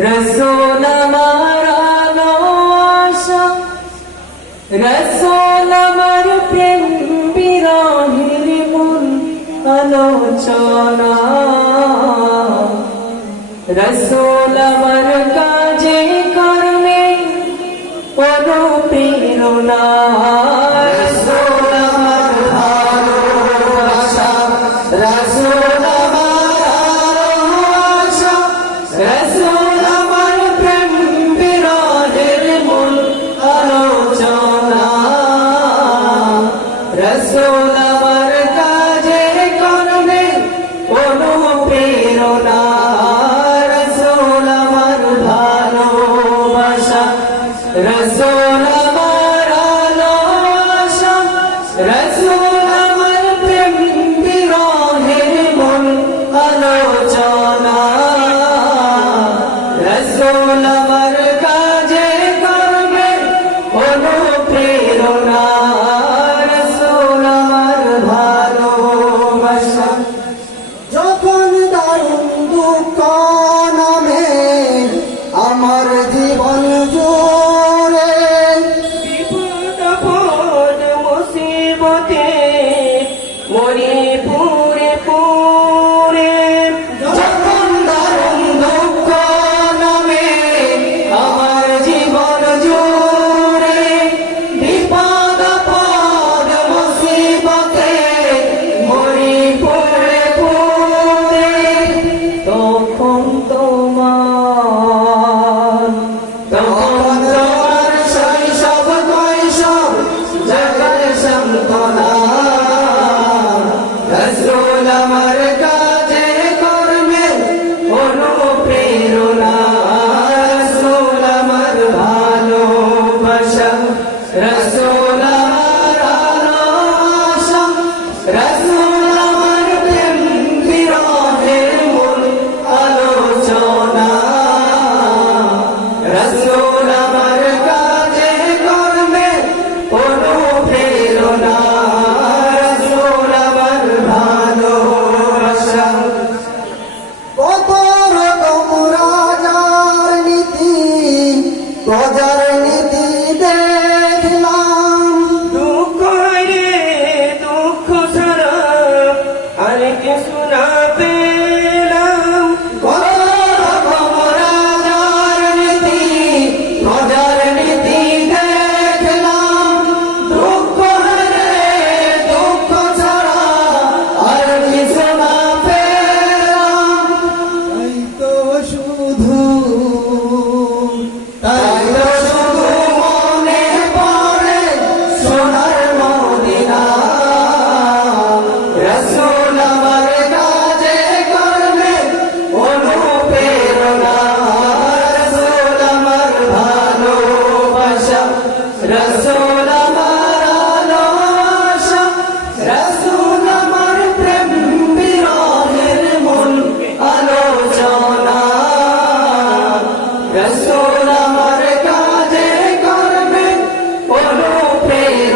রসোল আমার আশা রসোল আমার প্রেম বিরাহির মূল আলোচনা রসোল আমার কাজে কর্মে অনুপ্রেরণা আমার জীবন भारत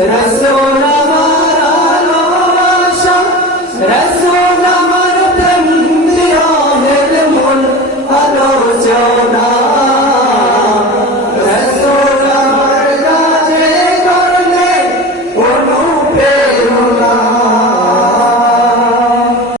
Pero